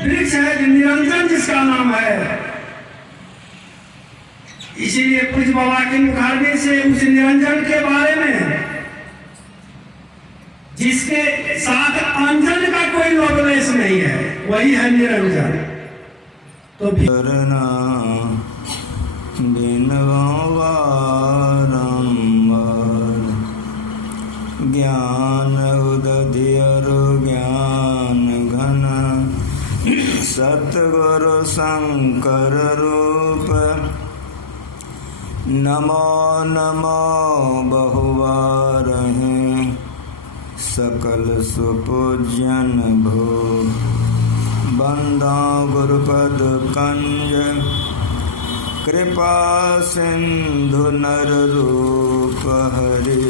वृक्ष है निरंजन जिसका नाम है। इसीलिए पूज्य बाबा के मुखारबिंद से उस निरंजन के बारे में, जिसके साथ अंजन का कोई नॉलेज नहीं है, वही है निरंजन। तो ज्ञान उदधियरु ज्ञान घन सतगुरु शंकर रूप नमो नमो बहुबार हैं सकल सुपूजन भो बंदा गुरुपद कंज कृपा सिंधु नर रूप हरि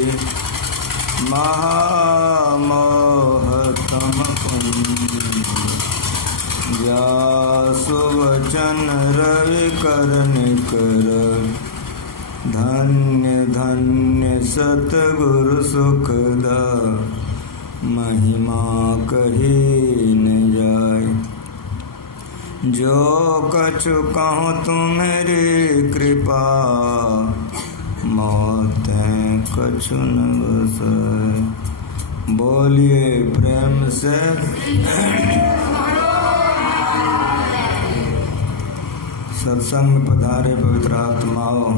महामोहतम व्यासु वचन रवि कर धन्य धन्य सतगुरु सुखदा महिमा कही न जाय। जो कछु कहूँ तुम्हारी कृपा मौत कछु न बसाए। बोलिए प्रेम से सत्संग में पधारे पवित्र आत्माओं।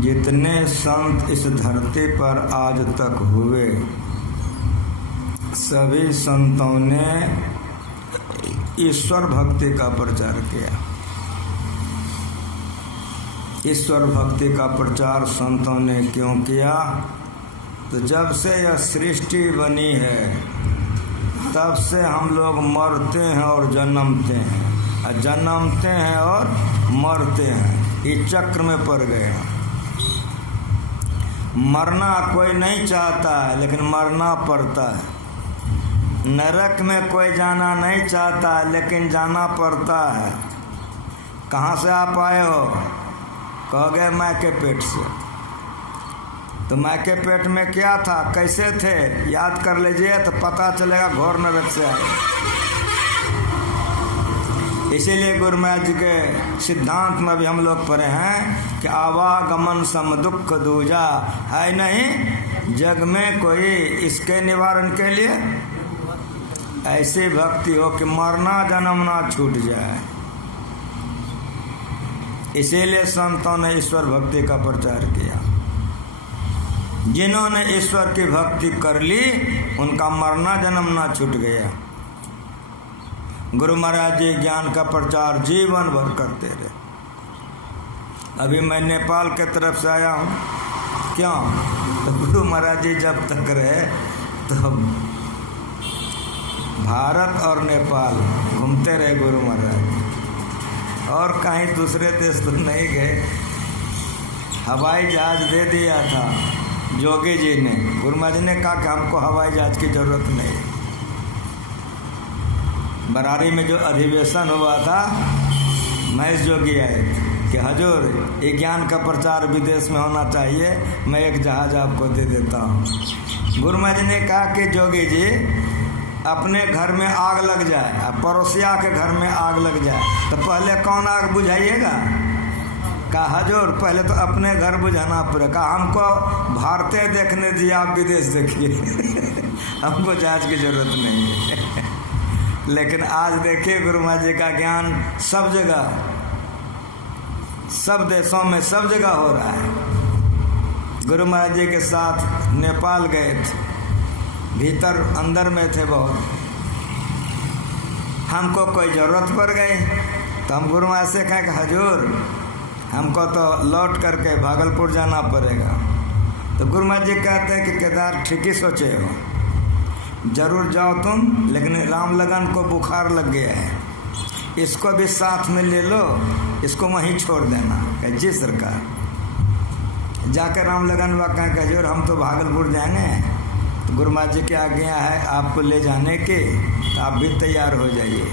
जितने संत इस धरती पर आज तक हुए, सभी संतों ने ईश्वर भक्ति का प्रचार किया। ईश्वर भक्ति का प्रचार संतों ने क्यों किया? तो जब से यह सृष्टि बनी है तब से हम लोग मरते हैं और जन्मते हैं, जन्मते हैं और मरते हैं। इस चक्र में पड़ गए हैं। मरना कोई नहीं चाहता है, लेकिन मरना पड़ता है। नरक में कोई जाना नहीं चाहता है, लेकिन जाना पड़ता है। कहाँ से आप आए हो? कहोगे माँ के पेट से। तो माँ के पेट में क्या था, कैसे थे, याद कर लीजिए तो पता चलेगा घोर नरक से आए। इसीलिए गुरु महाराज जी के सिद्धांत में भी हम लोग पढ़े हैं कि आवागमन सम दुख दूजा है नहीं जग में कोई, इसके निवारण के लिए ऐसी भक्ति हो कि मरना जन्मना छूट जाए। इसीलिए संतों ने ईश्वर भक्ति का प्रचार किया। जिन्होंने ईश्वर की भक्ति कर ली उनका मरना जन्मना छूट गया। गुरु महाराज जी ज्ञान का प्रचार जीवन भर करते रहे। अभी मैं नेपाल के तरफ से आया हूँ। क्यों? तो गुरु महाराज जी जब तक रहे तो भारत और नेपाल घूमते रहे गुरु महाराज, और कहीं दूसरे देश तो नहीं गए। हवाई जहाज दे दिया था जोगी जी ने। गुरु महाराज जी ने कहा कि हमको हवाई जहाज की जरूरत नहीं। बरारी में जो अधिवेशन हुआ था, महेश जोगी आए कि हजूर ये ज्ञान का प्रचार विदेश में होना चाहिए, मैं एक जहाज आपको दे देता हूँ। गुरु महाराज जी ने कहा कि जोगी जी अपने घर में आग लग जाए, पड़ोसिया के घर में आग लग जाए तो पहले कौन आग बुझाइएगा? कहा हजूर पहले तो अपने घर बुझाना पड़ेगा। हमको भारतीय देखने दिए, आप विदेश देखिए। हमको जहाज की जरूरत नहीं है। लेकिन आज देखिए गुरु महाराज जी का ज्ञान सब जगह, सब देशों में, सब जगह हो रहा है। गुरु महाराज जी के साथ नेपाल गए थे, भीतर अंदर में थे बहुत। हमको कोई ज़रूरत पड़ गई तो हम गुरु महाराज से कहें कि हजूर हमको तो लौट करके भागलपुर जाना पड़ेगा। तो गुरु महाराज जी कहते हैं कि केदार ठीक ही सोचे हो, जरूर जाओ तुम, लेकिन राम लगन को बुखार लग गया है, इसको भी साथ में ले लो, इसको वहीं छोड़ देना। जी सरकार। जाकर राम लगन वा कहें कि हजूर हम तो भागलपुर जाएंगे, तो गुरु महाराज जी की आज्ञा है आपको ले जाने की, तो आप भी तैयार हो जाइए।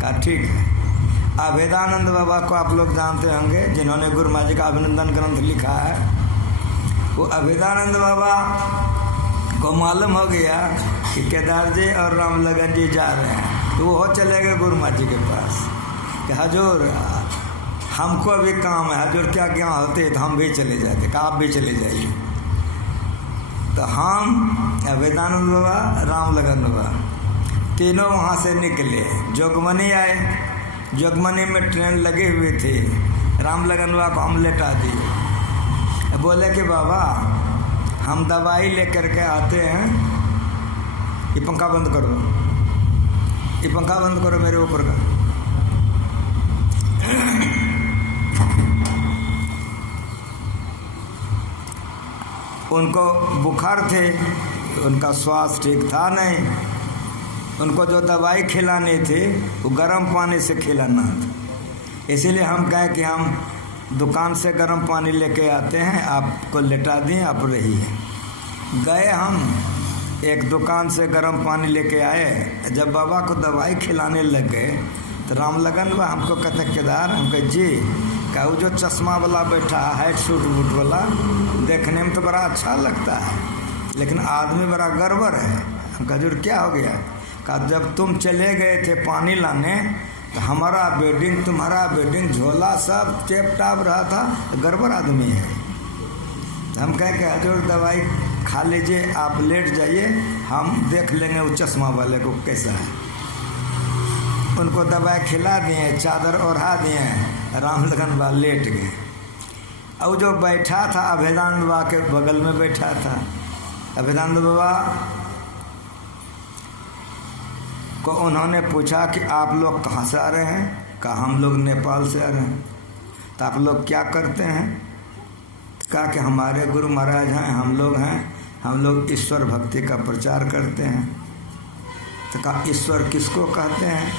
कहा ठीक है। अभेदानंद बाबा को आप लोग जानते होंगे, जिन्होंने गुरु महाराज जी का अभिनंदन ग्रंथ लिखा है। वो अभेदानंद बाबा को मालूम हो गया कि केदार जी और रामलगन जी जा रहे हैं, तो वो चले गए गुरु महाराज जी के पास कि हजूर हमको भी काम है, हजूर क्या क्या होते तो हम भी चले जाते, कि आप भी चले जाइए। तो हम वेदानंद बाबा, रामलगन बाबा तीनों वहाँ से निकले, जोगमनी आए। जोगमनी में ट्रेन लगे हुए थे, रामलगन बाबा को हम लेटा दिए। बोले कि बाबा हम दवाई लेकर के आते हैं, ये पंखा बंद करो, ये पंखा बंद करो मेरे ऊपर का। उनको बुखार थे, उनका स्वास्थ्य ठीक था नहीं, उनको जो दवाई खिलानी थी वो गर्म पानी से खिलाना था। इसीलिए हम कहें कि हम दुकान से गर्म पानी लेके आते हैं, आपको लेटा दें, आप रहिए। गए हम एक दुकान से गर्म पानी लेके आए। जब बाबा को दवाई खिलाने लग गए तो रामलगन बा हमको कहते केदार, हम कहे जी, क्या वो जो चश्मा वाला बैठा है, सूट बूट वाला, देखने में तो बड़ा अच्छा लगता है लेकिन आदमी बड़ा गड़बड़ है। हम कहा हजूर क्या हो गया? कहा जब तुम चले गए थे पानी लाने तो हमारा बेडिंग, तुम्हारा बेडिंग, झोला सब टेप टाप रहा था, गड़बड़ आदमी है। तो हम कहे कि हजूर दवाई खा लीजिए, आप लेट जाइए, हम देख लेंगे वो चश्मा वाले को कैसा है। उनको दवाई खिला दिए, चादर ओढ़ा दिए, रामलगन बा लेट गए। और जो बैठा था अभेदानंद बाबा के बगल में बैठा था, अभेदानंद बाबा को उन्होंने पूछा कि आप लोग कहाँ से आ रहे हैं? कहा हम लोग नेपाल से आ रहे हैं। तो आप लोग क्या करते हैं? कहा कि हमारे गुरु महाराज हैं, हम लोग ईश्वर भक्ति का प्रचार करते हैं। तो कहा ईश्वर किसको कहते हैं?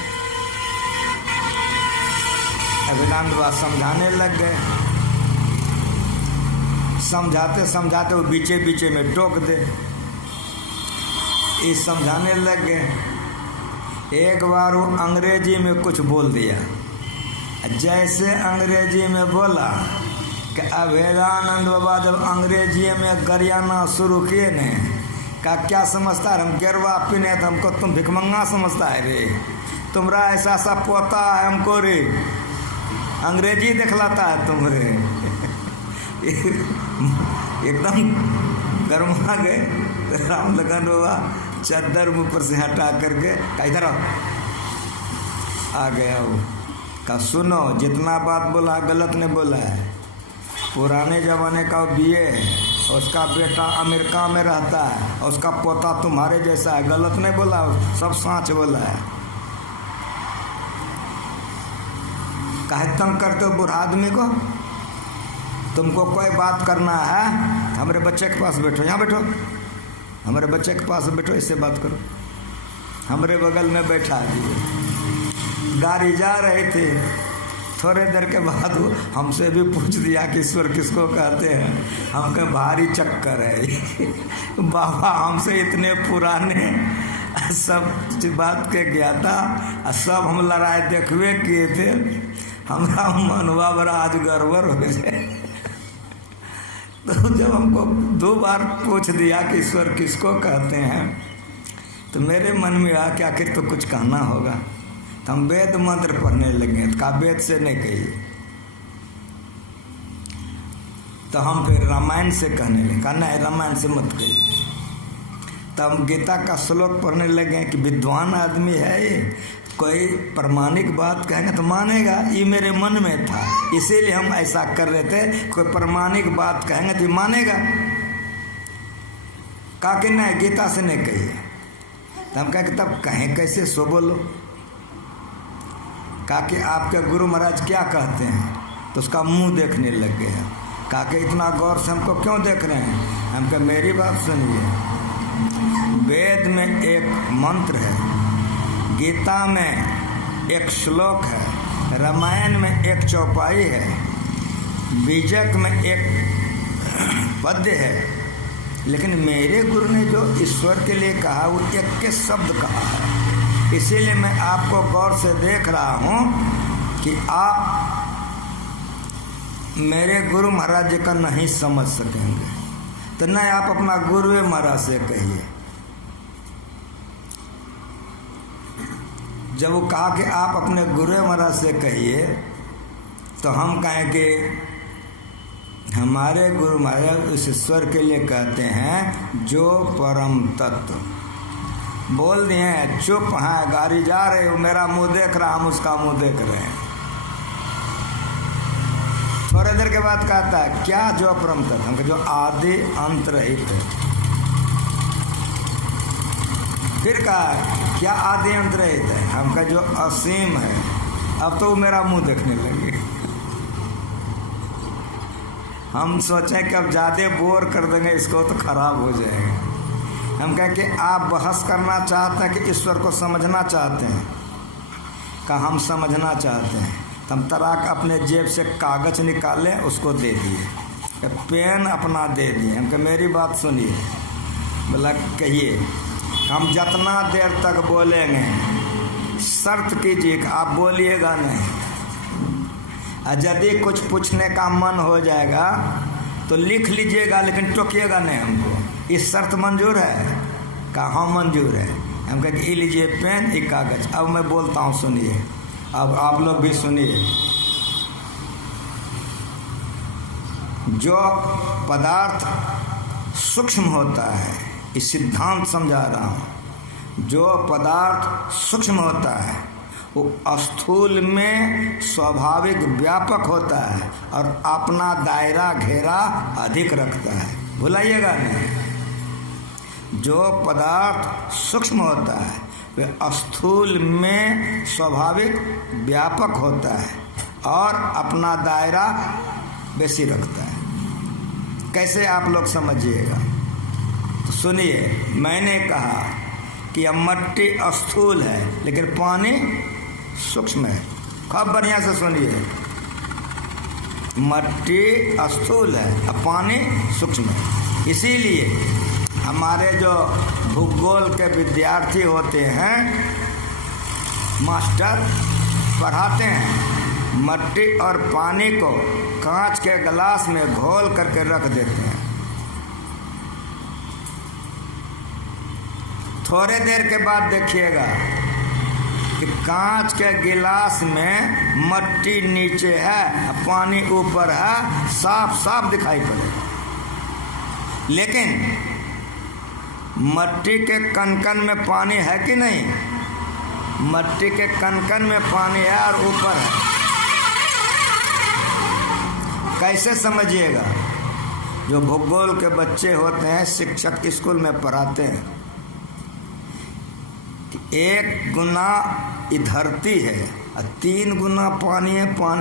अभिनंद बाबा समझाने लग गए। समझाते समझाते वो बीचे बीचे में टोक दे, ये समझाने लग गए। एक बार वो अंग्रेजी में कुछ बोल दिया, जैसे अंग्रेजी में बोला कि अभेदानंद बाबा जब अंग्रेजी में गरियाना शुरू किए ने, का क्या समझता है? हम गेरवा पीने तो हमको तुम भिखमंगा समझता है रे, तुम्हारा ऐसा सा पोता है हमको रे, अंग्रेजी दिखलाता है तुम रे। एकदम गर्मा गए। रामलगन बाबा चादर मुँह पर से हटा करके इधर आ गया। वो का सुनो, जितना बात बोला गलत नहीं बोला है। पुराने ज़माने का बीए, उसका बेटा अमेरिका में रहता है, उसका पोता तुम्हारे जैसा है, गलत नहीं बोला, सब सच बोला है। काहे तंग करते हो बूढ़ा आदमी को? तुमको कोई बात करना है हमारे बच्चे के पास बैठो, यहाँ बैठो, हमारे बच्चे के पास बैठो, इससे बात करो। हमारे बगल में बैठा दिए। गाड़ी जा रहे थे, थोड़े देर के बाद हमसे भी पूछ दिया कि ईश्वर किसको कहते हैं। हम कहे भारी चक्कर है। बाबा हमसे इतने पुराने सब बात के गया था, सब हम लड़ाई देखवे किए थे। हमारा मनवा बड़ा आज गड़बड़ हो जाए। तो जब हमको 2 बार पूछ दिया कि ईश्वर किसको कहते हैं, तो मेरे मन में आ कि आखिर तो कुछ कहना होगा। तो हम वेद मंत्र पढ़ने लगे। तो कहा वेद से नहीं कहिए। तो हम फिर रामायण से कहने लगे। कहा नहीं, रामायण से मत कहिए। तब हम गीता का श्लोक पढ़ने लगे कि विद्वान आदमी है ये, कोई प्रमाणिक बात कहेंगे तो मानेगा, ये मेरे मन में था, इसीलिए हम ऐसा कर रहे थे। कोई प्रमाणिक बात कहेंगे तो मानेगा। कहा कि नहीं, गीता से नहीं कहिए। तो हम कहें कि तब कहें कैसे, सो बोलो। कहा कि आपके गुरु महाराज क्या कहते हैं? तो उसका मुंह देखने लग गया। कहा कि इतना गौर से हमको क्यों देख रहे हैं? हम कहे मेरी बात सुनिए। वेद में एक मंत्र है, गीता में एक श्लोक है, रामायण में एक चौपाई है, बीजक में एक पद्य है, लेकिन मेरे गुरु ने जो ईश्वर के लिए कहा वो एक के शब्द कहा है। इसीलिए मैं आपको गौर से देख रहा हूँ कि आप मेरे गुरु महाराज जी का नहीं समझ सकेंगे। तो नहीं, आप अपना गुरुए महाराज से कहिए। जब वो कहा कि आप अपने गुरुए महाराज से कहिए, तो हम कहें कि हमारे गुरु महाराज उस ईश्वर के लिए कहते हैं जो परम तत्व। बोल दिए हैं, चुप हैं, गाड़ी जा रहे हो, मेरा मुंह देख रहा, हम उसका मुंह देख रहे हैं। थोड़ी देर के बाद कहता है क्या जो परम तत्व, हमको जो आदि अंत रहित है। फिर कहा क्या आदि अंत रहित है, हमका जो असीम है। अब तो वो मेरा मुंह देखने लगे। हम सोचें कि अब ज़्यादा बोर कर देंगे इसको तो खराब हो जाएगा। हम कहें कि आप बहस करना चाहते हैं कि ईश्वर को समझना चाहते हैं, का हम समझना चाहते हैं। हम तराक अपने जेब से कागज निकाले, उसको दे दिए, पेन अपना दे दिए। हम कहे मेरी बात सुनिए। बोला कहिए। हम जितना देर तक बोलेंगे शर्त कीजिए कि आप बोलिएगा नहीं, और यदि कुछ पूछने का मन हो जाएगा तो लिख लीजिएगा, लेकिन टोकिएगा नहीं हमको। इस शर्त मंजूर है? कहा हाँ मंजूर है। हम कहें ये लीजिए पेन, एक कागज। अब मैं बोलता हूँ, सुनिए। अब आप लोग भी सुनिए। जो पदार्थ सूक्ष्म होता है, इस सिद्धांत समझा रहा हूँ, जो पदार्थ सूक्ष्म होता है वो स्थूल में स्वाभाविक व्यापक होता है और अपना दायरा घेरा अधिक रखता है। भुलाइएगा नहीं। जो पदार्थ सूक्ष्म होता है वह स्थूल में स्वाभाविक व्यापक होता है और अपना दायरा बेसी रखता है। कैसे आप लोग समझिएगा तो सुनिए। मैंने कहा कि अब मट्टी स्थूल है लेकिन पानी सूक्ष्म है। खूब बढ़िया से सुनिए। मट्टी स्थूल है और पानी सूक्ष्म है। इसीलिए हमारे जो भूगोल के विद्यार्थी होते हैं, मास्टर पढ़ाते हैं, मट्टी और पानी को कांच के गिलास में घोल करके रख देते हैं। थोड़े देर के बाद देखिएगा कि कांच के गिलास में मट्टी नीचे है, पानी ऊपर है, साफ साफ दिखाई पड़ेगा। लेकिन मट्टी के कनकन में पानी है कि नहीं? मट्टी के कनकन में पानी है और ऊपर है। कैसे समझिएगा? जो भूगोल के बच्चे होते हैं, शिक्षक स्कूल में पढ़ाते हैं, एक गुना धरती है और 3 गुना पानी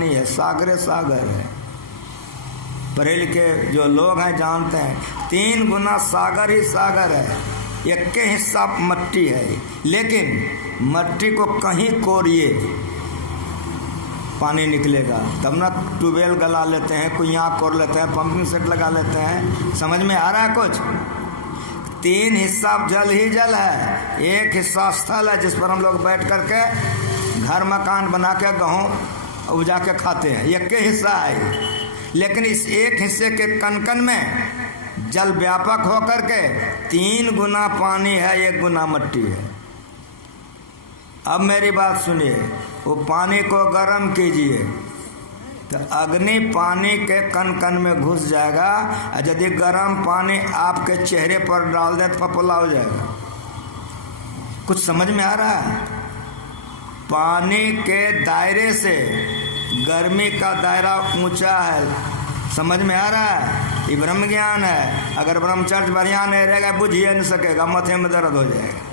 है, सागरे सागर है। पढ़े लिखे जो लोग हैं जानते हैं 3 गुना सागर ही सागर है, एक के हिस्सा मट्टी है। लेकिन मट्टी को कहीं कोरिए पानी निकलेगा, तब ना ट्यूबवेल गला लेते हैं, कुइयाँ कोर लेते हैं, पंपिंग सेट लगा लेते हैं। समझ में आ रहा है कुछ? 3 हिस्सा जल ही जल है, एक हिस्सा स्थल है जिस पर हम लोग बैठ करके घर मकान बना के गेहूँ उपजा के खाते हैं, एक के हिस्सा है। लेकिन इस एक हिस्से के कनकन में जल व्यापक होकर के 3 गुना पानी है, 1 गुना मट्टी है। अब मेरी बात सुनिए। वो पानी को गर्म कीजिए तो अग्नि पानी के कन में घुस जाएगा, और यदि गर्म पानी आपके चेहरे पर डाल दे तो फफोला हो जाएगा। कुछ समझ में आ रहा है? पानी के दायरे से गर्मी का दायरा ऊंचा है। समझ में आ रहा है? ये ब्रह्म ज्ञान है। अगर ब्रह्मचर्य बढ़िया नहीं रहेगा बुझिए नहीं सकेगा, माथे में दर्द हो जाएगा।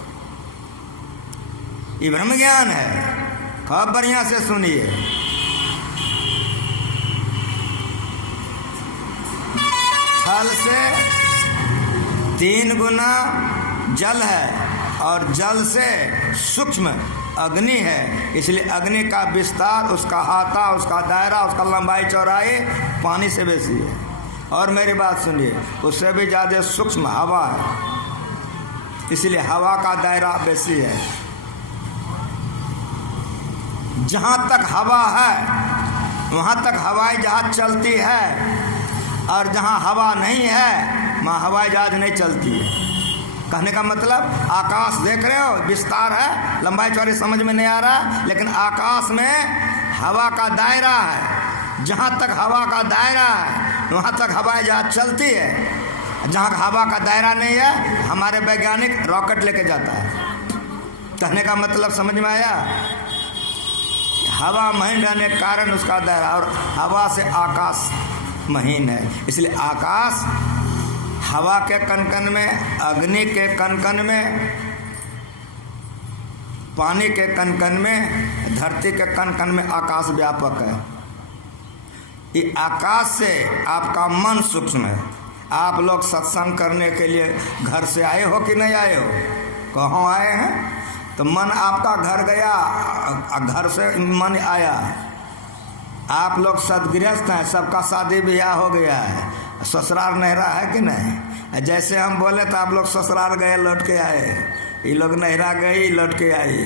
ये ब्रह्म ज्ञान है। खूब बढ़िया से सुनिए। थल से 3 गुना जल है और जल से सूक्ष्म अग्नि है, इसलिए अग्नि का विस्तार, उसका हाथा, उसका दायरा, उसका लंबाई चौड़ाई पानी से बेसी है। और मेरी बात सुनिए, उससे भी ज़्यादा सूक्ष्म हवा है, इसलिए हवा का दायरा बेसी है। जहाँ तक हवा है वहाँ तक हवाई जहाज चलती है, और जहाँ हवा नहीं है वहाँ हवाई जहाज नहीं चलती है। कहने का मतलब आकाश देख रहे हो, विस्तार है, लंबाई चौड़ी समझ में नहीं आ रहा, लेकिन आकाश में हवा का दायरा है। जहाँ तक हवा का दायरा है वहाँ तक हवाई जहाज चलती है। जहाँ हवा का दायरा नहीं है, हमारे वैज्ञानिक रॉकेट लेके जाता है। कहने का मतलब समझ में आया? हवा महीन रहने के कारण उसका दायरा, और हवा से आकाश महीन है, इसलिए आकाश हवा के कनकन में, अग्नि के कनकन में, पानी के कनकन में, धरती के कनकन में आकाश व्यापक है। ये आकाश से आपका मन सूक्ष्म है। आप लोग सत्संग करने के लिए घर से आए हो कि नहीं आए हो? कहाँ आए हैं? तो मन आपका घर गया, घर से मन आया। आप लोग सदगृहस्थ हैं, सबका शादी ब्याह हो गया है, ससुराल नहरा है कि नहीं? जैसे हम बोले तो आप लोग ससुराल गए लौट के आए, ये लोग नहरा गई लौट के आई।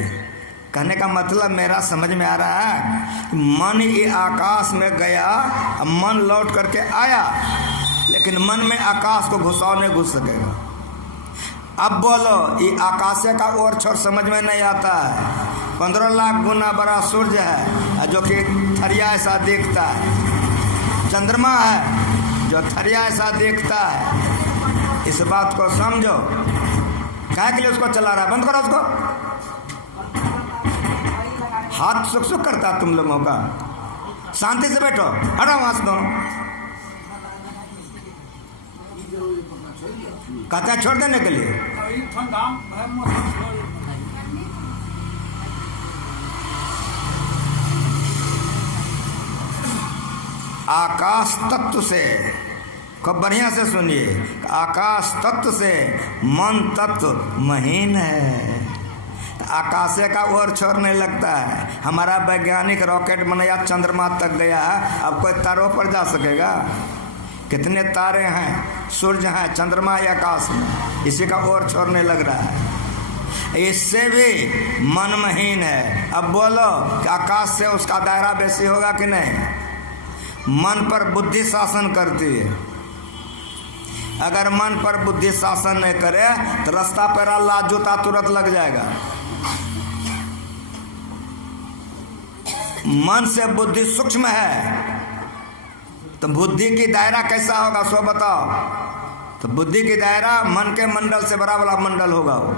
कहने का मतलब मेरा समझ में आ रहा है? मन ये आकाश में गया, मन लौट करके आया, लेकिन मन में आकाश को घुसाव नहीं घुस सकेगा। अब बोलो, ये आकाश का और छोर समझ में नहीं आता है। 15 लाख गुना बड़ा सूर्य है जो कि थरिया ऐसा देखता है, चंद्रमा है जो थरिया ऐसा देखता है। इस बात को समझो। काहे के लिए उसको चला रहा है? बंद करो उसको। हाथ सुख सुख करता तुम लोगों का। शांति से बैठो, हटाओ वहां से दोनों। कहते हैं छोड़ देने के लिए। आकाश तत्व से, खूब बढ़िया से सुनिए, आकाश तत्व से मन तत्व महीन है। आकाशे का और छोर नहीं लगता है। हमारा वैज्ञानिक रॉकेट बनाया, चंद्रमा तक गया है, अब कोई तारों पर जा सकेगा? कितने तारे हैं, सूर्य हैं, चंद्रमा है आकाश में, इसी का और छोर नहीं लग रहा है। इससे भी मन महीन है। अब बोलो कि आकाश से उसका दायरा बेसी होगा कि नहीं? मन पर बुद्धि शासन करती है। अगर मन पर बुद्धि शासन नहीं करे तो रास्ता पर अल्लाह जूता तुरंत लग जाएगा। मन से बुद्धि सूक्ष्म है तो बुद्धि की दायरा कैसा होगा सो बताओ? तो बुद्धि की दायरा मन के मंडल से बड़ा वाला मंडल होगा। वो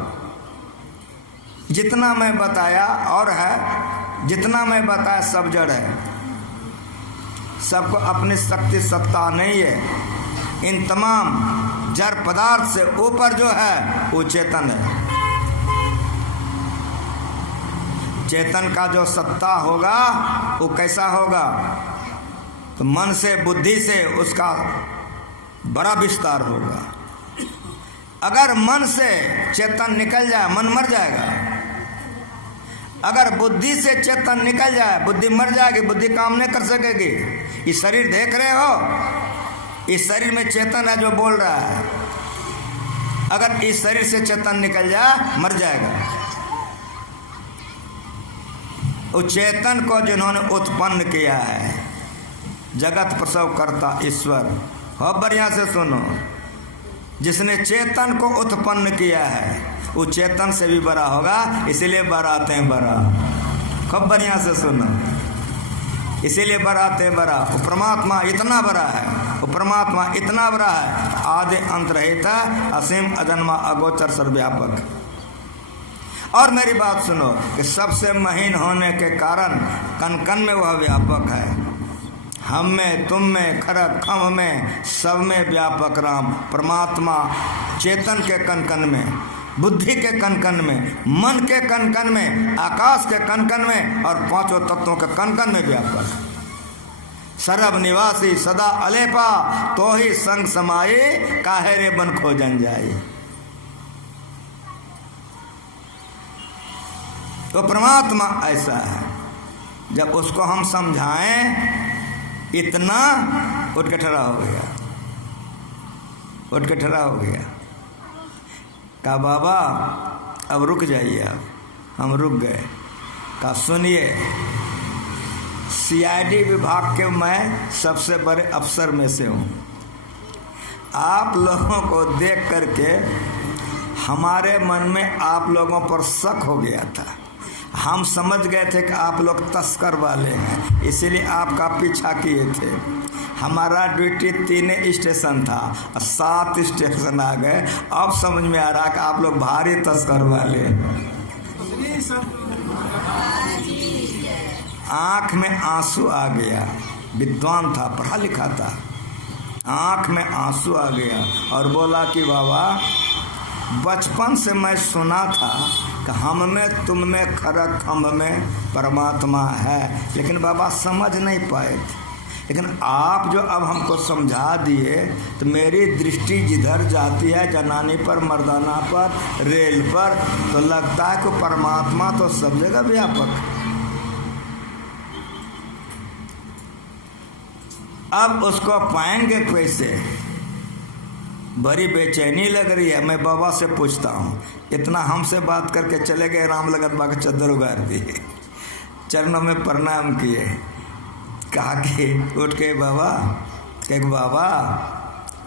जितना मैं बताया और है, जितना मैं बताया सब जड़ है, सबको अपनी शक्ति सत्ता नहीं है। इन तमाम जड़ पदार्थ से ऊपर जो है वो चेतन है। चेतन का जो सत्ता होगा वो कैसा होगा? तो मन से बुद्धि से उसका बड़ा विस्तार होगा। अगर मन से चेतन निकल जाए, मन मर जाएगा। अगर बुद्धि से चेतन निकल जाए, बुद्धि मर जाएगी, बुद्धि काम नहीं कर सकेगी। ये शरीर देख रहे हो, इस शरीर में चेतन है जो बोल रहा है। अगर इस शरीर से चेतन निकल जाए, मर जाएगा। उस चेतन को जिन्होंने उत्पन्न किया है, जगत प्रसव करता ईश्वर, बहुत बढ़िया से सुनो, जिसने चेतन को उत्पन्न किया है वो चेतन से भी बड़ा होगा, इसीलिए बराते बड़ा। खूब बढ़िया से सुनो, इसीलिए बराते बड़ा। वो परमात्मा इतना बड़ा है, वो परमात्मा इतना बड़ा है, आदि अंत रहित है, असीम अजन्मा अगोचर सर्वव्यापक। और मेरी बात सुनो कि सबसे महीन होने के कारण कन कन में वह व्यापक है। हम में, तुम में, खरक खम में, सब में व्यापक राम परमात्मा चेतन के कनकन में, बुद्धि के कनकन में, मन के कनकन में, आकाश के कनकन में और पांचों तत्वों के कनकन में व्यापक। सर्व निवासी सदा अलेपा, तो ही संग समाये, काहे रे बन खोजन जाए। तो परमात्मा ऐसा है, जब उसको हम समझाएं, इतना उठ के ठहरा हो गया, उठ के ठहरा हो गया। कहा बाबा अब रुक जाइए। अब हम रुक गए। कहा सुनिए, सीआईडी विभाग के मैं सबसे बड़े अफसर में से हूँ। आप लोगों को देख करके हमारे मन में आप लोगों पर शक हो गया था। हम समझ गए थे कि आप लोग तस्कर वाले हैं, इसीलिए आपका पीछा किए थे। हमारा ड्यूटी 3 स्टेशन था, 7 स्टेशन आ गए। अब समझ में आ रहा कि आप लोग भारी तस्कर वाले हैं। आँख में आंसू आ गया। विद्वान था, पढ़ा लिखा था। आँख में आंसू आ गया और बोला कि बाबा, बचपन से मैं सुना था कि हम में तुम में खरक खम्भ में परमात्मा है, लेकिन बाबा समझ नहीं पाए थे। लेकिन आप जो अब हमको समझा दिए तो मेरी दृष्टि जिधर जाती है, जनानी पर, मर्दाना पर, रेल पर, तो लगता है कि परमात्मा तो सब जगह व्यापक है। अब उसको पाएंगे कैसे? बड़ी बेचैनी लग रही है। मैं बाबा से पूछता हूँ। इतना हमसे बात करके चले गए, राम लगन बा के चद्दर उगार दिए, चरणों में प्रणाम किए, कहा कि उठ के बाबा, कह बाबा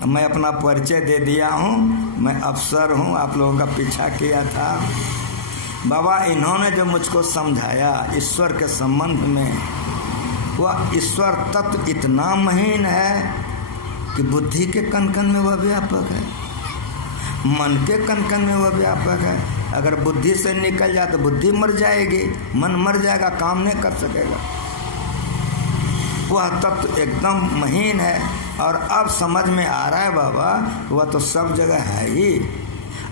मैं अपना परिचय दे दिया हूँ, मैं अफसर हूँ, आप लोगों का पीछा किया था। बाबा इन्होंने जो मुझको समझाया ईश्वर के संबंध में, वह ईश्वर तत्व इतना महीन है कि बुद्धि के कन-कन में वह व्यापक है, मन के कन-कन में वह व्यापक है। अगर बुद्धि से निकल जाए तो बुद्धि मर जाएगी, मन मर जाएगा, काम नहीं कर सकेगा। वह तत्व एकदम महीन है। और अब समझ में आ रहा है बाबा, वह तो सब जगह है ही।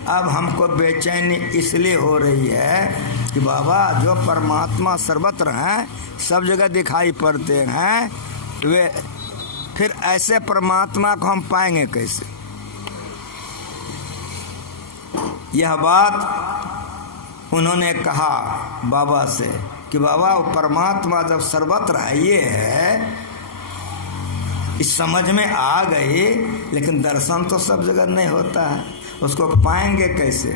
अब हमको बेचैनी इसलिए हो रही है कि बाबा जो परमात्मा सर्वत्र हैं, सब जगह दिखाई पड़ते हैं, वे फिर ऐसे परमात्मा को हम पाएंगे कैसे? यह बात उन्होंने कहा बाबा से कि बाबा वो परमात्मा जब सर्वत्र है, ये है, इस समझ में आ गई, लेकिन दर्शन तो सब जगह नहीं होता है, उसको पाएंगे कैसे?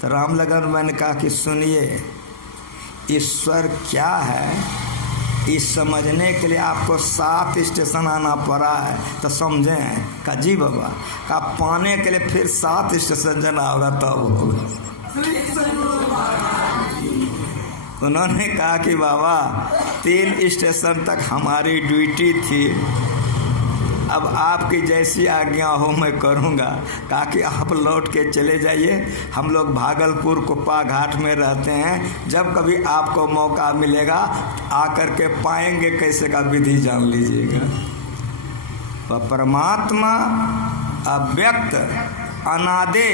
तो राम लगन मैंने कहा कि सुनिए, ईश्वर क्या है इस समझने के लिए आपको 7 स्टेशन आना पड़ा है, तो समझें। का जी बाबा, का पाने के लिए फिर 7 स्टेशन जाना होगा तब होगा। उन्होंने कहा कि बाबा 3 स्टेशन तक हमारी ड्यूटी थी, अब आपकी जैसी आज्ञा हो मैं करूँगा। कहा कि आप लौट के चले जाइए, हम लोग भागलपुर कुप्पा घाट में रहते हैं, जब कभी आपको मौका मिलेगा आकर के पाएंगे कैसे का विधि जान लीजिएगा। वह परमात्मा अव्यक्त, अनादि,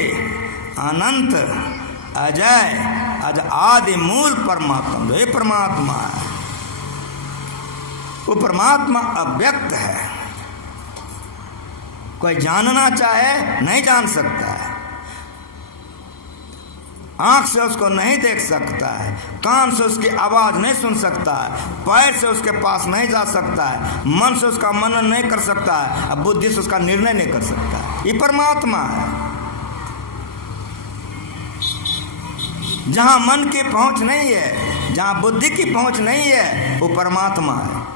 अनंत, अजय, अज आदि मूल परमात्मा, ये परमात्मा है। वो परमात्मा अव्यक्त है, कोई जानना चाहे नहीं जान सकता है, आंख से उसको नहीं देख सकता है, कान से उसकी आवाज नहीं सुन सकता है, पैर से उसके पास नहीं जा सकता है, मन से उसका मनन नहीं कर सकता है, अब बुद्धि से उसका निर्णय नहीं कर सकता है। ये परमात्मा है। जहां मन की पहुंच नहीं है, जहां बुद्धि की पहुंच नहीं है, वो परमात्मा है।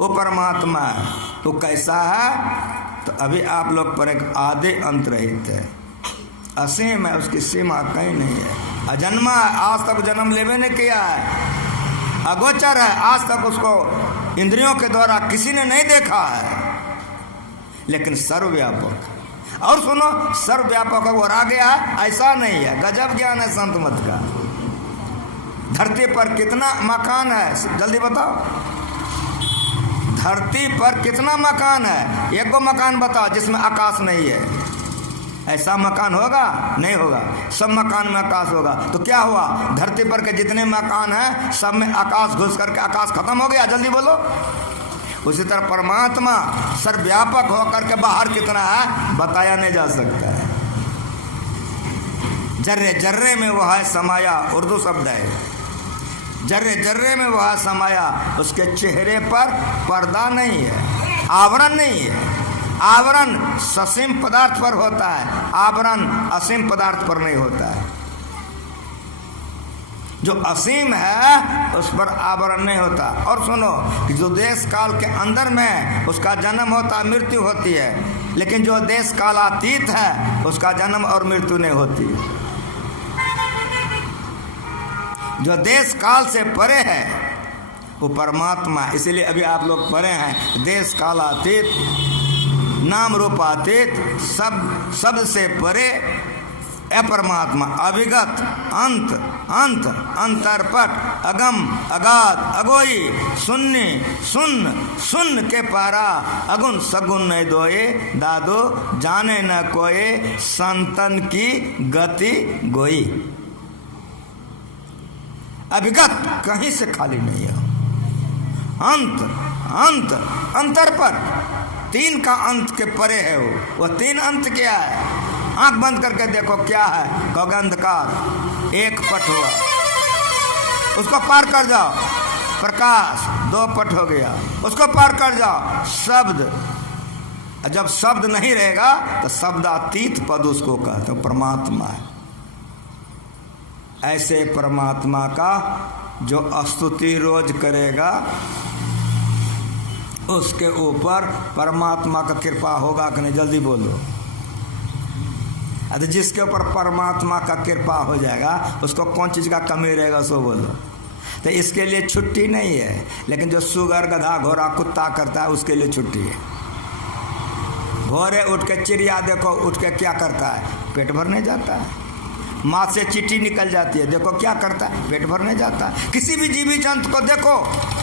वो परमात्मा है। तो कैसा है? तो अभी आप लोग पर एक आदि अंत रहित है, असीम है, उसकी सीमा कहीं नहीं है, अजन्मा है, आज तक जन्म लेवे नहीं किया है, अगोचर है, आज तक उसको इंद्रियों के द्वारा किसी ने नहीं देखा है, लेकिन सर्वव्यापक। और सुनो, सर्वव्यापक और आ गया है, ऐसा नहीं है। गजब ज्ञान है संत मत का। धरती पर कितना मकान है, जल्दी बताओ। धरती पर कितना मकान है? एक को मकान बताओ जिसमें आकाश नहीं है। ऐसा मकान होगा? नहीं होगा। सब मकान में आकाश होगा। तो क्या हुआ? धरती पर के जितने मकान हैं सब में आकाश घुस करके आकाश खत्म हो गया। जल्दी बोलो। उसी तरह परमात्मा सर्वव्यापक होकर के बाहर कितना है बताया नहीं जा सकता है। जर्रे जर्रे में वह है समाया, उर्दू शब्द है। जर्रे जर्रे में वह समाया, उसके चेहरे पर पर्दा नहीं है, आवरण नहीं है। आवरण ससीम पदार्थ पर होता है, आवरण असीम पदार्थ पर नहीं होता है। जो असीम है उस पर आवरण नहीं होता। और सुनो कि जो देश काल के अंदर में उसका जन्म होता मृत्यु होती है, लेकिन जो देश कालातीत है उसका जन्म और मृत्यु नहीं होती। जो देश काल से परे है वो परमात्मा। इसीलिए अभी आप लोग पढ़े हैं देश कालातीत, नाम रूपातीत, सब शब्द से परे अपरमात्मा, अविगत, अंत अंत, अंतरपट, अगम, अगाध, अगोई, शून्य, शून्य, शून्य के पारा, अगुण सगुण नहीं दोए, दादो जाने न कोए, संतन की गति गोई। अविगत कहीं से खाली नहीं है। अंत अंत, अंतरपट, तीन का अंत के परे है वो तीन अंत क्या है? आंख बंद करके देखो क्या है? कहोगे अंधकार, एक पट हुआ, उसको पार कर जाओ, प्रकाश, दो पट हो गया, उसको पार कर जाओ, शब्द। जब शब्द नहीं रहेगा तो शब्दातीत पद उसको कहते हैं, परमात्मा है। ऐसे परमात्मा का जो स्तुति रोज करेगा उसके ऊपर परमात्मा का कृपा होगा कि नहीं? जल्दी बोलो। अरे जिसके ऊपर परमात्मा का कृपा हो जाएगा उसको कौन चीज़ का कमी रहेगा सो बोलो। तो इसके लिए छुट्टी नहीं है, लेकिन जो सुगर, गधा, घोड़ा, कुत्ता करता है उसके लिए छुट्टी है। भोरे उठ के चिड़िया देखो, उठ के क्या करता है? पेट भरने जाता है। माँ से चींटी निकल जाती है, देखो क्या करता है? पेट भरने जाता है। किसी भी जीवी जंतु को देखो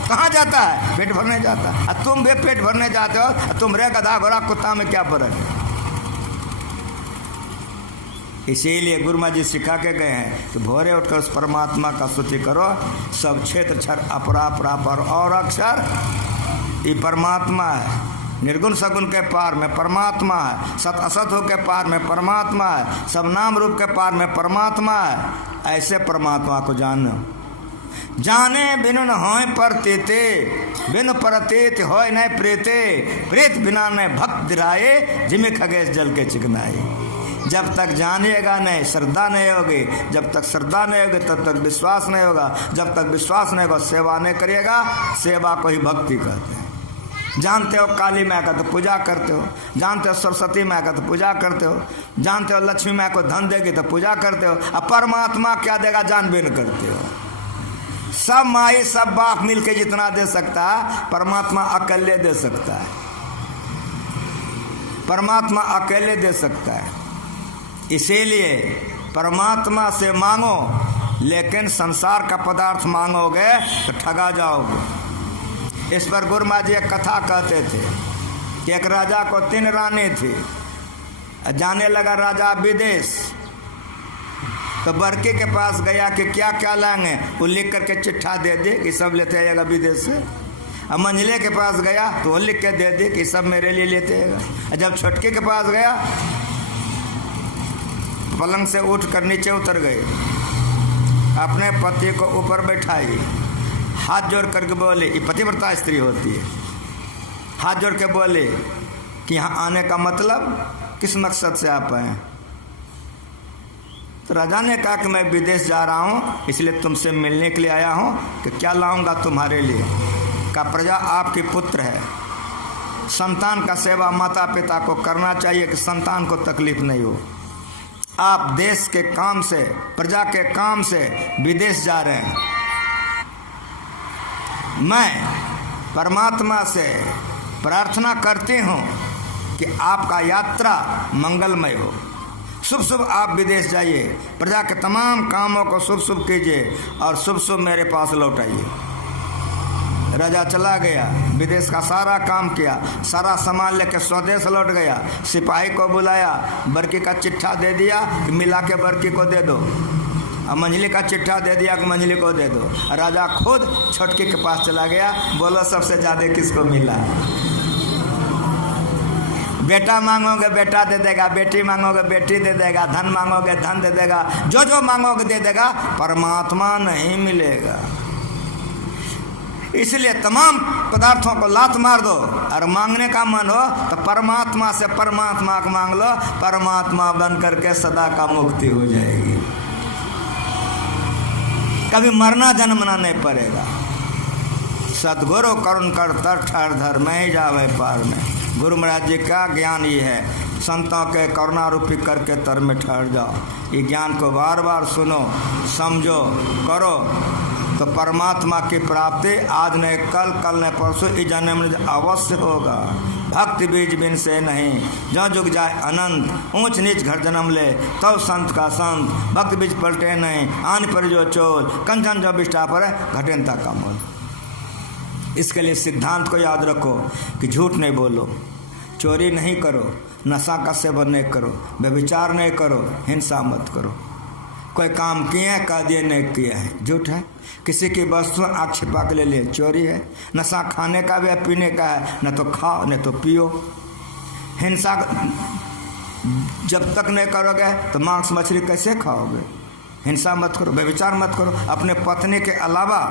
कहाँ जाता है? पेट भरने जाता है। और तुम भी पेट भरने जाते हो, तुम रे गधा, घोड़ा, कुत्ता में क्या फर्क है? इसीलिए गुरुमा जी सिखा के गए हैं कि भोरे उठकर उस परमात्मा का स्तुति करो। सब क्षेत्र क्षर अपरा प्रापर और अक्षर ये परमात्मा है। निर्गुण सगुण के पार में परमात्मा है। सत असत हो के पार में परमात्मा है। सब नाम रूप के पार में परमात्मा है। ऐसे परमात्मा को जानो। जाने बिनु न होय परतीते, बिनु परतीत होय न प्रीते, प्रीत बिना न भक्त दिराए, जिमे खगेश जल के चिकनाए। जब तक जानिएगा नहीं, श्रद्धा नहीं होगी। जब तक श्रद्धा नहीं होगी तब तक विश्वास नहीं होगा। जब तक विश्वास नहीं होगा सेवा नहीं करिएगा। सेवा को ही भक्ति कहते हैं। जानते हो काली माँ का तो पूजा करते हो, जानते हो सरस्वती माँ का तो पूजा करते हो, जानते हो लक्ष्मी माँ को धन देगी तो पूजा करते हो। अब परमात्मा क्या देगा जानबे न करते हो। सब माई सब बाप मिलके जितना दे सकता है परमात्मा अकेले दे सकता है। परमात्मा अकेले दे सकता है। इसीलिए परमात्मा से मांगो, लेकिन संसार का पदार्थ मांगोगे तो ठगा जाओगे। इस पर गुरुमा जी एक कथा कहते थे कि एक राजा को 3 रानी थी। जाने लगा राजा विदेश, तो बरके के पास गया कि क्या क्या लाएंगे। वो लिख करके चिट्ठा दे दे कि सब लेते आएगा विदेश से। अब मंझले के पास गया तो वो लिख के दे दे कि सब मेरे लिए लेते आएगा। जब छोटके के पास गया पलंग से उठ कर नीचे उतर गए, अपने पति को ऊपर बैठाई, हाथ जोड़ करके बोले, ये पतिव्रता स्त्री होती है, हाथ जोड़ के बोले कि यहाँ आने का मतलब किस मकसद से आप आए? तो राजा ने कहा कि मैं विदेश जा रहा हूँ, इसलिए तुमसे मिलने के लिए आया हूँ। कि क्या लाऊंगा तुम्हारे लिए? का प्रजा आपकी पुत्र है, संतान का सेवा माता पिता को करना चाहिए कि संतान को तकलीफ नहीं हो। आप देश के काम से, प्रजा के काम से विदेश जा रहे हैं। मैं परमात्मा से प्रार्थना करती हूँ कि आपका यात्रा मंगलमय हो। शुभ शुभ आप विदेश जाइए, प्रजा के तमाम कामों को शुभ शुभ कीजिए और शुभ शुभ मेरे पास लौटाइए। राजा चला गया, विदेश का सारा काम किया, सारा सामान लेकर स्वदेश लौट गया। सिपाही को बुलाया, बरकी का चिट्ठा दे दिया कि मिला के बरकी को दे दो। अब मंझली का चिट्ठा दे दिया कि मंझली को दे दो। राजा खुद छोटकी के पास चला गया, बोलो सबसे ज़्यादा किसको मिला? बेटा मांगोगे बेटा दे देगा, बेटी मांगोगे बेटी दे देगा, धन मांगोगे धन दे देगा, जो जो मांगोगे दे देगा, परमात्मा नहीं मिलेगा। इसलिए तमाम पदार्थों को लात मार दो और मांगने का मन हो तो परमात्मा से परमात्मा को मांग लो। परमात्मा बन करके सदा का मुक्ति हो जाएगी। कभी मरना जन्मना नहीं पड़ेगा। सदगुरु करुण कर तर ठहर धर मैं ही जावे पार में। गुरु महाराज जी का ज्ञान ये है, संतों के करुणा रूपी करके तर में ठहर जाओ। ये ज्ञान को बार बार सुनो, समझो, करो तो परमात्मा की प्राप्ति आज नहीं कल, कल नहीं परसों, इस जन्म में अवश्य होगा। भक्ति बीज बिन से नहीं, जो जुग जाए अनंत, ऊंच नीच घर जन्म ले तो संत का संत। भक्ति बीज पलटे नहीं, आन पर जो चोर, कंचन जो बिष्टा पर घटेनता का मोल। इसके लिए सिद्धांत को याद रखो कि झूठ नहीं बोलो, चोरी नहीं करो, नशा का सेवन नहीं करो, व्यभिचार नहीं करो, हिंसा मत करो। कोई काम किए हैं कह दिए नहीं किया है, झूठ है। किसी की वस्तु आँख छिपा के ले लिए, चोरी है। नशा खाने का भी है, पीने का है, न तो खाओ न तो पियो। हिंसा जब तक नहीं करोगे तो मांस मछली कैसे खाओगे। हिंसा मत करो, व्यभिचार मत करो। अपने पत्नी के अलावा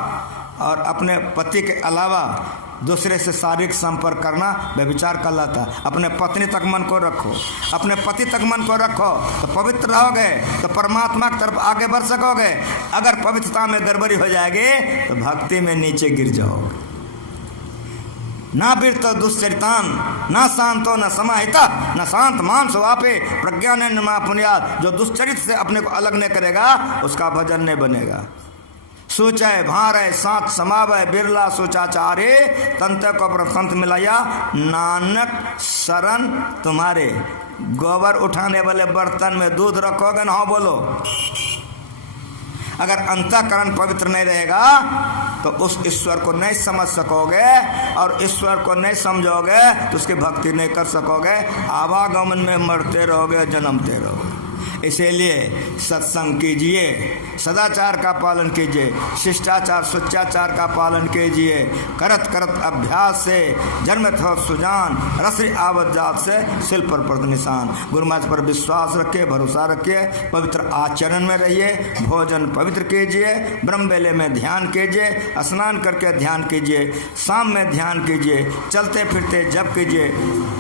और अपने पति के अलावा दूसरे से शारीरिक संपर्क करना व्यभिचार कहलाता है। अपने पत्नी तक मन को रखो, अपने पति तक मन को रखो तो पवित्र रहोगे, तो परमात्मा की तरफ आगे बढ़ सकोगे। अगर पवित्रता में गड़बड़ी हो जाएगी तो भक्ति में नीचे गिर जाओगे। ना वीरतो दुश्चरितान, ना शांतो न समाहिता, न शांत मानस वापे प्रज्ञान नमा पुण्यात। जो दुश्चरित से अपने को अलग नहीं करेगा उसका भजन नहीं बनेगा। सोचे भारे सात समावे बिरला सोचाचारे, तंत्र को पर संत मिलाया नानक शरण तुम्हारे। गोबर उठाने वाले बर्तन में दूध रखोगे ना, बोलो। अगर अंतःकरण पवित्र नहीं रहेगा तो उस ईश्वर को नहीं समझ सकोगे, और ईश्वर को नहीं समझोगे तो उसकी भक्ति नहीं कर सकोगे। आवागमन में मरते रहोगे, जन्मते रहोगे। इसीलिए सत्संग कीजिए, सदाचार का पालन कीजिए, शिष्टाचार सुचाचार का पालन कीजिए। करत करत अभ्यास से जन्मत हो सुजान, रसरी आवत जात से शिल पर पड़त निशान। गुरु महाराज पर विश्वास रखिए, भरोसा रखिए, पवित्र आचरण में रहिए, भोजन पवित्र कीजिए, ब्रह्म बेले में ध्यान कीजिए, स्नान करके ध्यान कीजिए, शाम में ध्यान कीजिए, चलते फिरते जप कीजिए,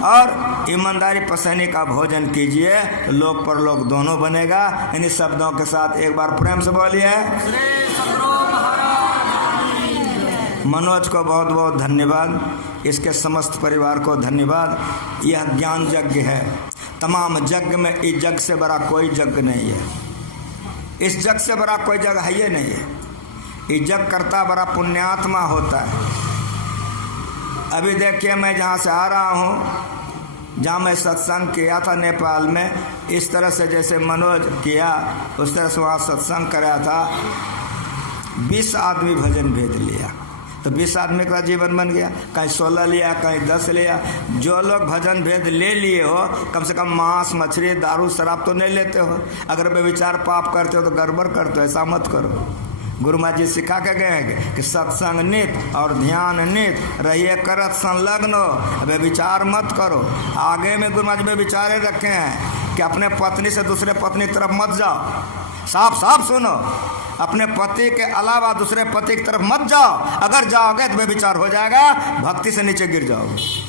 और ईमानदारी पसंदी का भोजन कीजिए। लोक परलोक दोनों बनेगा। इन्हीं शब्दों के साथ एक बार प्रेम से बोलिए। मनोज को बहुत बहुत धन्यवाद, इसके समस्त परिवार को धन्यवाद। यह ज्ञान यज्ञ है। तमाम यज्ञ में इस जग से बड़ा कोई यज्ञ नहीं है। इस जग से बड़ा कोई जग है ही नहीं है। ये जग करता बड़ा पुण्यात्मा होता है। अभी देखिए, मैं जहाँ से आ रहा हूँ, जहाँ मैं सत्संग किया था नेपाल में, इस तरह से जैसे मनोज किया उस तरह से वहाँ सत्संग कराया था। 20 आदमी भजन भेद लिया, तो 20 आदमी का जीवन बन गया। कहीं 16 लिया, कहीं 10 लिया। जो लोग भजन भेद ले लिए हो, कम से कम मांस मछली दारू शराब तो नहीं लेते हो। अगर व्यभिचार पाप करते हो तो गड़बड़ करते हो, ऐसा मत करो। गुरु महाराज जी सिखा के गए हैं कि सत्संग नित और ध्यान नित रहिए, करत संलग्न हो, व्यभिचार मत करो। आगे में गुरु महाराज व्यभिचारे रखे हैं कि अपने पत्नी से दूसरे पत्नी की तरफ मत जाओ। साफ साफ सुनो, अपने पति के अलावा दूसरे पति की तरफ मत जाओ। अगर जाओगे तो व्यभिचार हो जाएगा, भक्ति से नीचे गिर जाओगे।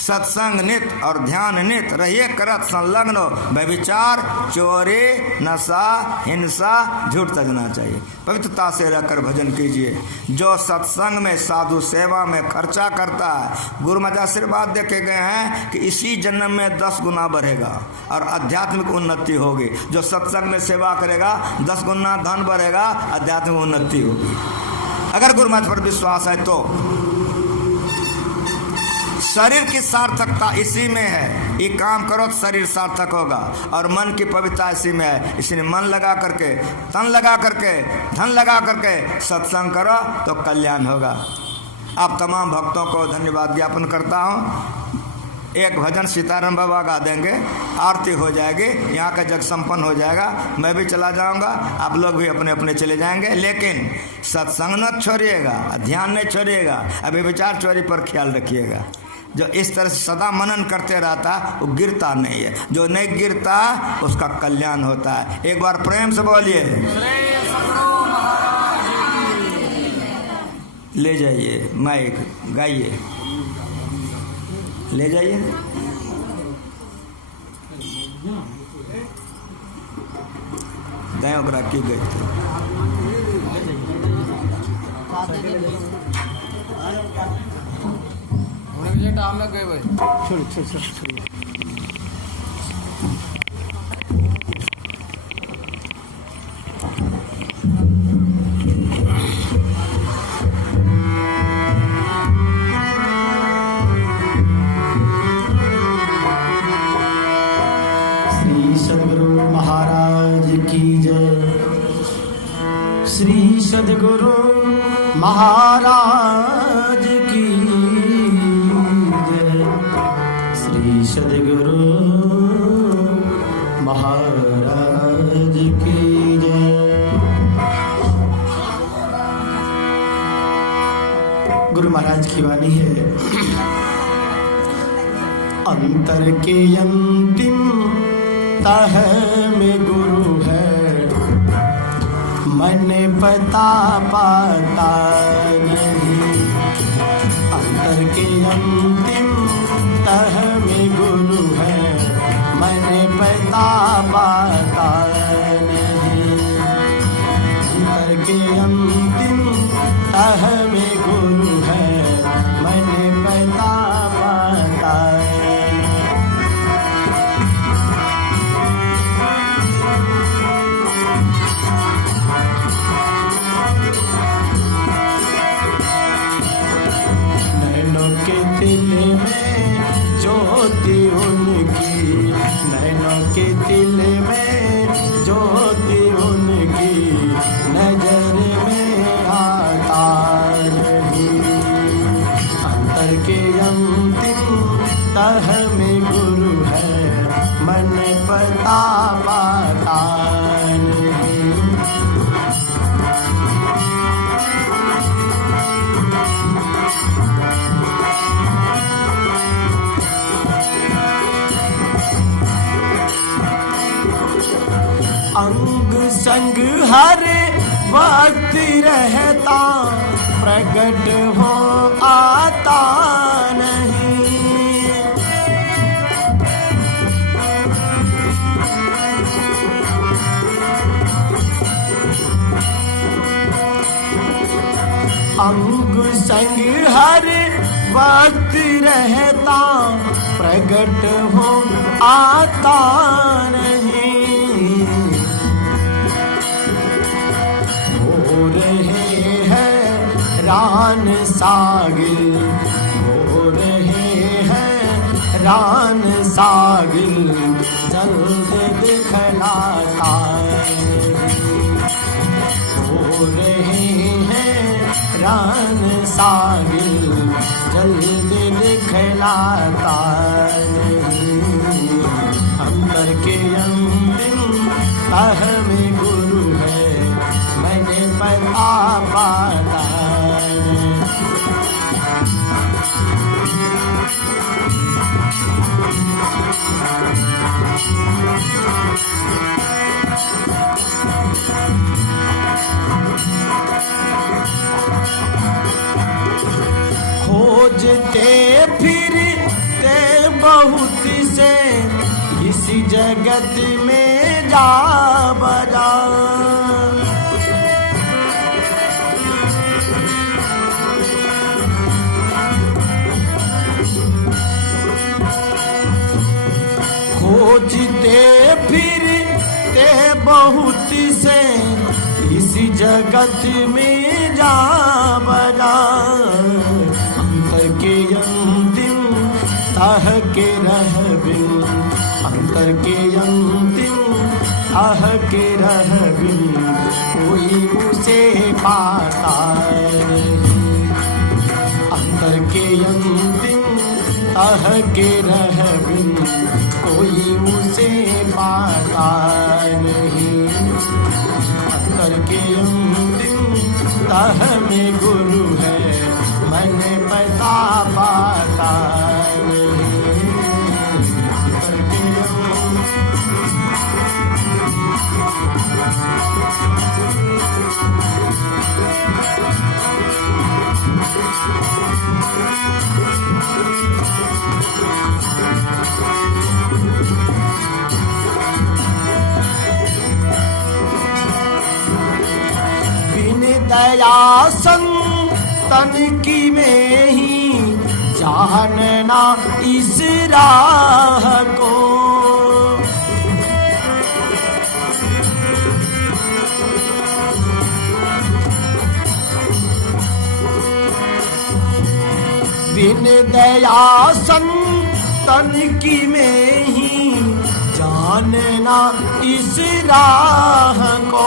सत्संग नित और ध्यान नित रहिए, करत संलग्न हो। व्यभिचार, चोरी, नशा, हिंसा, झूठ तजना चाहिए। पवित्रता से रहकर भजन कीजिए। जो सत्संग में साधु सेवा में खर्चा करता है, गुरु महाराज आशीर्वाद देके गए हैं कि इसी जन्म में 10 गुना बढ़ेगा और आध्यात्मिक उन्नति होगी। जो सत्संग में सेवा करेगा 10 गुना धन बढ़ेगा, आध्यात्मिक उन्नति होगी। अगर गुरु महाराज पर विश्वास है तो शरीर की सार्थकता इसी में है। ये काम करो तो शरीर सार्थक होगा, और मन की पवित्रता इसी में है। इसलिए मन लगा करके, तन लगा करके, धन लगा करके सत्संग करो तो कल्याण होगा। आप तमाम भक्तों को धन्यवाद ज्ञापन करता हूँ। एक भजन सीताराम बाबा गा देंगे, आरती हो जाएगी, यहाँ का जग संपन्न हो जाएगा। मैं भी चला जाऊँगा, आप लोग भी अपने अपने चले जाएंगे। लेकिन सत्संग न छोड़िएगा, ध्यान नहीं छोड़िएगा, अभी विचार चोरी पर ख्याल रखिएगा। जो इस तरह से सदा मनन करते रहता वो गिरता नहीं है। जो नहीं गिरता उसका कल्याण होता है। एक बार प्रेम से बोलिए। ले जाइए माइक, गाइए, ले जाइए। तैं ओकरा की कहते छोड़ छोड़ छोड़ छोड़। श्री सद्गुरु महाराज की जय। श्री सद्गुरु महाराज की जय। गुरु महाराज की वाणी है, अंतर के अंतिम तह में गुरु है, मन पता पाता नहीं। अंतर के अंतिम तह में गुरु है, मन पता पाता नहीं। अंतर के अंतिम तह में गुरु है, मन पता पाता दिल में ज्योति उनकी, नैनों के दिल में ज्योति उनकी, नजर में आता नहीं। अंतर के अंतिम तह में गुरु है, मन पता पाता नहीं। अंग संग हर वक्त रहता, प्रकट हो आता नहीं। अंग संग हर वक्त रहता, प्रकट हो आता नहीं। रान सागिल हो रहे हैं, रान सागिल जल्द दिखलाता हो रहे हैं, रान सागिल जल्द दिखलाता नहीं। अंतर के अंतिम तह में गुरु है, मैंने पता पाता खोजते फिरते बहुत से इसी जगत में जा बजा। खोजते फिरते बहुत से इसी जगत में जा बजा। अंतर के अंतिम तह के रह बिन, अंतर के अंतिम तह के रह बिन, कोई उसे पाता नहीं। अंतर के अंतिम तह के रह बिन, कोई उसे पाता नहीं। अंतर के अंतिम तह में गुरु है, मन पता पाता नहीं। अंतर के दया संतन की में ही जानना इस राह को। बिन दया संतन की में ही जानना इस राह को।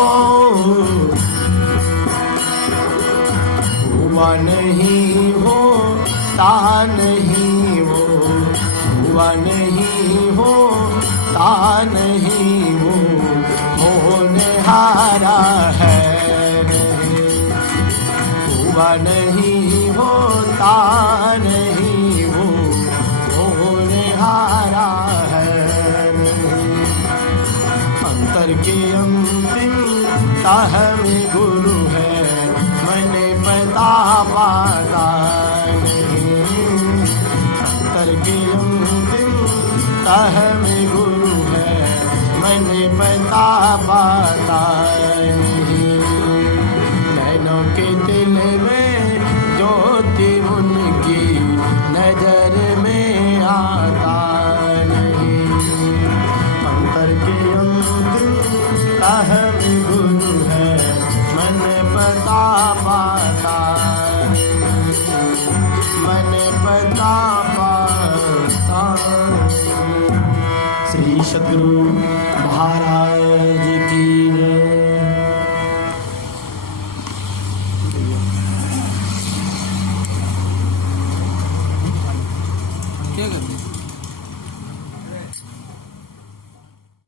हुआ नहीं होता नहीं वो, हुआ नहीं होता नहीं वो, होने हारा है हुआ नहीं होता नहीं वो, होने हारा है। अंतर के अंतिम ताह में गुरु है, मैंने पता पाता नहीं। अंतर के अंतिम ताह में गुरु है, मैंने पता पाता नहीं। नैनों के दिल में ज्योति उनकी नजर में आता नहीं। अंतर के अंतिम ताह में गुरु है, मैंने पता पाता मैंने पता पाता। श्री सद्गुरु